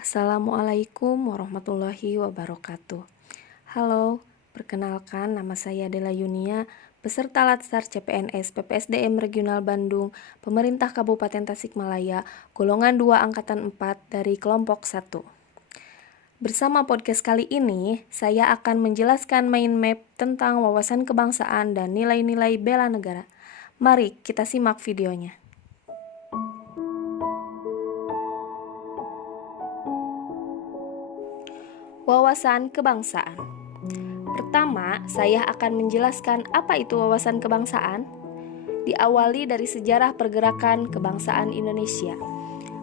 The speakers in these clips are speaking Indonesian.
Assalamualaikum warahmatullahi wabarakatuh. Halo, perkenalkan nama saya Dela Yunia, peserta Latsar CPNS PPSDM Regional Bandung, Pemerintah Kabupaten Tasikmalaya, golongan 2 angkatan 4 dari kelompok 1. Bersama podcast kali ini, saya akan menjelaskan mind map tentang wawasan kebangsaan dan nilai-nilai bela negara. Mari kita simak videonya. Wawasan kebangsaan. Pertama, saya akan menjelaskan apa itu wawasan kebangsaan. Diawali dari sejarah pergerakan kebangsaan Indonesia.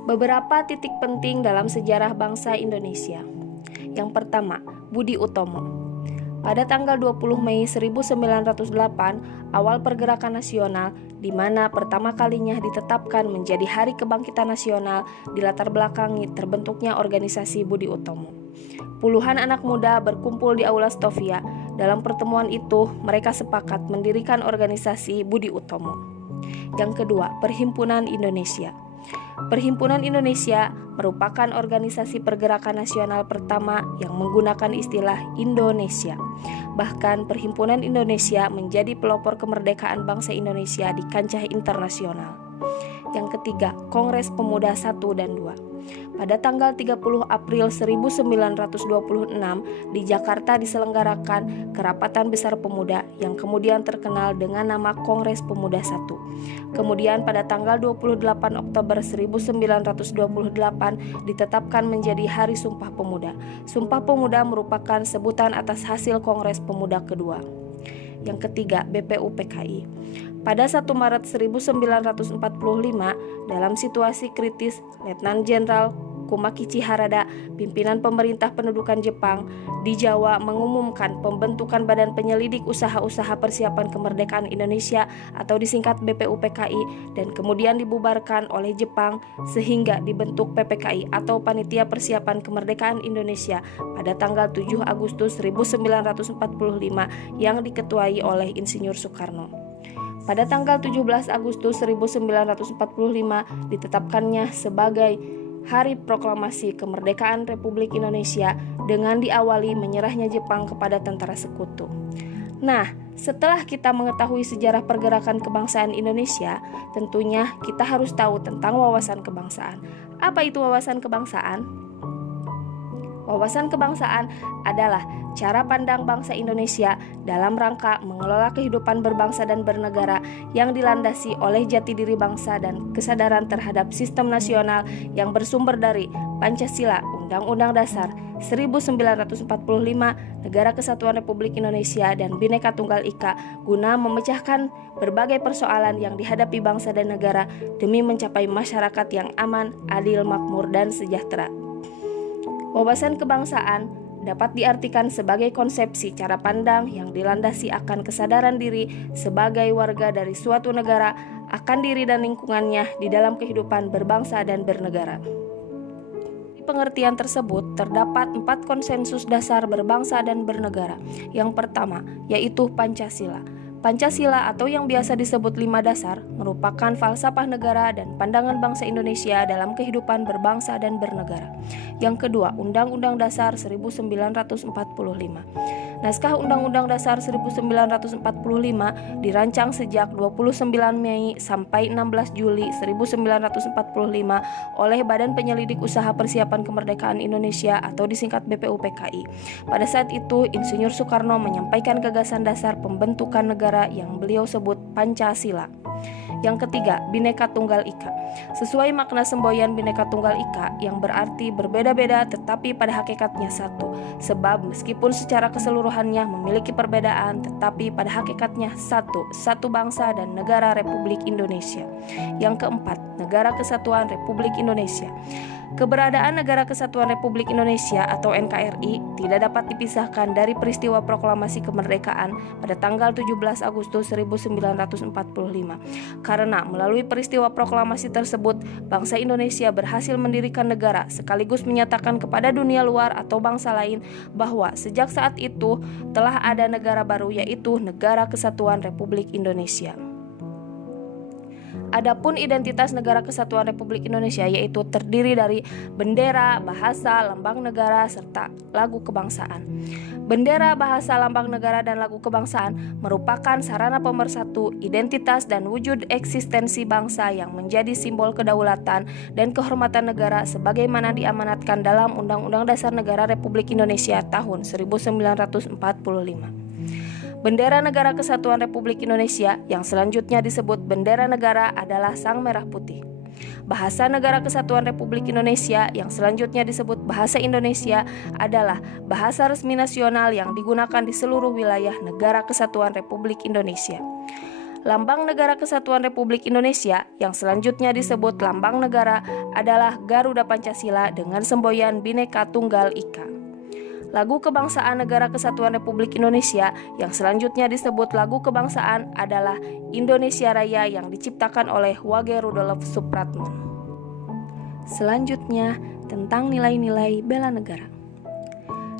Beberapa titik penting dalam sejarah bangsa Indonesia. Yang pertama, Budi Utomo. Pada tanggal 20 Mei 1908, awal pergerakan nasional di mana pertama kalinya ditetapkan menjadi Hari Kebangkitan Nasional di latar belakangi terbentuknya organisasi Budi Utomo. Puluhan anak muda berkumpul di Aula Stovia. Dalam pertemuan itu, mereka sepakat mendirikan organisasi Budi Utomo. Yang kedua, Perhimpunan Indonesia. Perhimpunan Indonesia merupakan organisasi pergerakan nasional pertama yang menggunakan istilah Indonesia. Bahkan Perhimpunan Indonesia menjadi pelopor kemerdekaan bangsa Indonesia di kancah internasional. Yang ketiga, Kongres Pemuda 1 dan 2. Pada tanggal 30 April 1926 di Jakarta diselenggarakan Kerapatan Besar Pemuda yang kemudian terkenal dengan nama Kongres Pemuda 1. Kemudian pada tanggal 28 Oktober 1928 ditetapkan menjadi Hari Sumpah Pemuda. Sumpah Pemuda merupakan sebutan atas hasil Kongres Pemuda kedua. Yang ketiga, BPUPKI. Pada 1 Maret 1945, dalam situasi kritis, Letnan Jenderal Kumakichi Harada, pimpinan pemerintah pendudukan Jepang di Jawa, mengumumkan pembentukan Badan Penyelidik Usaha-Usaha Persiapan Kemerdekaan Indonesia atau disingkat BPUPKI dan kemudian dibubarkan oleh Jepang sehingga dibentuk PPKI atau Panitia Persiapan Kemerdekaan Indonesia pada tanggal 7 Agustus 1945 yang diketuai oleh Insinyur Soekarno. Pada tanggal 17 Agustus 1945 ditetapkannya sebagai Hari Proklamasi Kemerdekaan Republik Indonesia dengan diawali menyerahnya Jepang kepada tentara sekutu. Nah, setelah kita mengetahui sejarah pergerakan kebangsaan Indonesia, tentunya kita harus tahu tentang wawasan kebangsaan. Apa itu wawasan kebangsaan? Wawasan kebangsaan adalah cara pandang bangsa Indonesia dalam rangka mengelola kehidupan berbangsa dan bernegara yang dilandasi oleh jati diri bangsa dan kesadaran terhadap sistem nasional yang bersumber dari Pancasila, Undang-Undang Dasar 1945, Negara Kesatuan Republik Indonesia, dan Bhinneka Tunggal Ika guna memecahkan berbagai persoalan yang dihadapi bangsa dan negara demi mencapai masyarakat yang aman, adil, makmur, dan sejahtera. Wawasan kebangsaan dapat diartikan sebagai konsepsi cara pandang yang dilandasi akan kesadaran diri sebagai warga dari suatu negara akan diri dan lingkungannya di dalam kehidupan berbangsa dan bernegara. Di pengertian tersebut terdapat 4 konsensus dasar berbangsa dan bernegara. Yang pertama, yaitu Pancasila. Pancasila atau yang biasa disebut 5 dasar merupakan falsafah negara dan pandangan bangsa Indonesia dalam kehidupan berbangsa dan bernegara. Yang kedua, Undang-Undang Dasar 1945. Naskah Undang-Undang Dasar 1945 dirancang sejak 29 Mei sampai 16 Juli 1945 oleh Badan Penyelidik Usaha Persiapan Kemerdekaan Indonesia atau disingkat BPUPKI. Pada saat itu, Insinyur Soekarno menyampaikan gagasan dasar pembentukan negara yang beliau sebut Pancasila. Yang ketiga, Bhinneka Tunggal Ika. Sesuai makna semboyan Bhinneka Tunggal Ika yang berarti berbeda-beda tetapi pada hakikatnya satu. Sebab meskipun secara keseluruhannya memiliki perbedaan tetapi pada hakikatnya satu bangsa dan negara Republik Indonesia. Yang keempat, Negara Kesatuan Republik Indonesia. Keberadaan Negara Kesatuan Republik Indonesia atau NKRI tidak dapat dipisahkan dari peristiwa proklamasi kemerdekaan pada tanggal 17 Agustus 1945. Karena melalui peristiwa proklamasi tersebut, bangsa Indonesia berhasil mendirikan negara sekaligus menyatakan kepada dunia luar atau bangsa lain bahwa sejak saat itu telah ada negara baru yaitu Negara Kesatuan Republik Indonesia. Adapun identitas Negara Kesatuan Republik Indonesia yaitu terdiri dari bendera, bahasa, lambang negara, serta lagu kebangsaan. Bendera, bahasa, lambang negara, dan lagu kebangsaan merupakan sarana pemersatu identitas dan wujud eksistensi bangsa yang menjadi simbol kedaulatan dan kehormatan negara sebagaimana diamanatkan dalam Undang-Undang Dasar Negara Republik Indonesia tahun 1945. Bendera Negara Kesatuan Republik Indonesia yang selanjutnya disebut bendera negara adalah sang merah putih. Bahasa Negara Kesatuan Republik Indonesia yang selanjutnya disebut bahasa Indonesia adalah bahasa resmi nasional yang digunakan di seluruh wilayah Negara Kesatuan Republik Indonesia. Lambang Negara Kesatuan Republik Indonesia yang selanjutnya disebut lambang negara adalah Garuda Pancasila dengan semboyan Bhinneka Tunggal Ika. Lagu kebangsaan Negara Kesatuan Republik Indonesia yang selanjutnya disebut lagu kebangsaan adalah Indonesia Raya yang diciptakan oleh Wage Rudolf Supratman. Selanjutnya tentang nilai-nilai bela negara.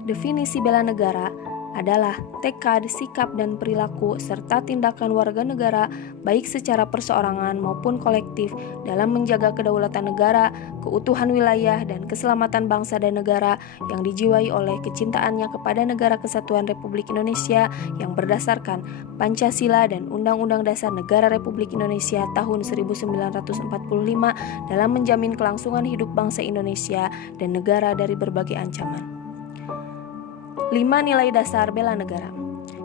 Definisi bela negara adalah tekad, sikap, dan perilaku serta tindakan warga negara baik secara perseorangan maupun kolektif dalam menjaga kedaulatan negara, keutuhan wilayah, dan keselamatan bangsa dan negara yang dijiwai oleh kecintaannya kepada Negara Kesatuan Republik Indonesia yang berdasarkan Pancasila dan Undang-Undang Dasar Negara Republik Indonesia tahun 1945 dalam menjamin kelangsungan hidup bangsa Indonesia dan negara dari berbagai ancaman. 5 nilai dasar bela negara.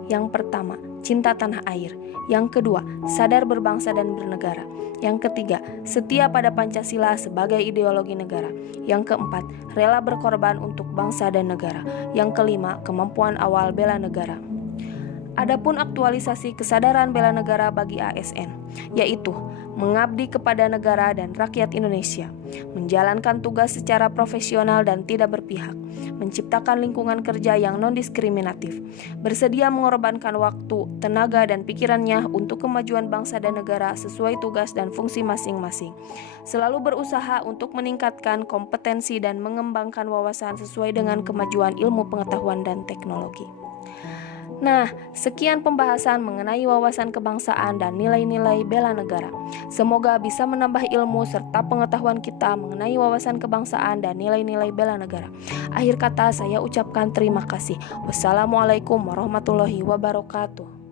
Yang pertama, cinta tanah air. Yang kedua, sadar berbangsa dan bernegara. Yang ketiga, setia pada Pancasila sebagai ideologi negara. Yang keempat, rela berkorban untuk bangsa dan negara. Yang kelima, kemampuan awal bela negara. Adapun aktualisasi kesadaran bela negara bagi ASN, yaitu mengabdi kepada negara dan rakyat Indonesia, menjalankan tugas secara profesional dan tidak berpihak, menciptakan lingkungan kerja yang non-diskriminatif, bersedia mengorbankan waktu, tenaga, dan pikirannya untuk kemajuan bangsa dan negara sesuai tugas dan fungsi masing-masing, selalu berusaha untuk meningkatkan kompetensi dan mengembangkan wawasan sesuai dengan kemajuan ilmu pengetahuan dan teknologi. Nah, sekian pembahasan mengenai wawasan kebangsaan dan nilai-nilai bela negara. Semoga bisa menambah ilmu serta pengetahuan kita mengenai wawasan kebangsaan dan nilai-nilai bela negara. Akhir kata saya ucapkan terima kasih. Wassalamualaikum warahmatullahi wabarakatuh.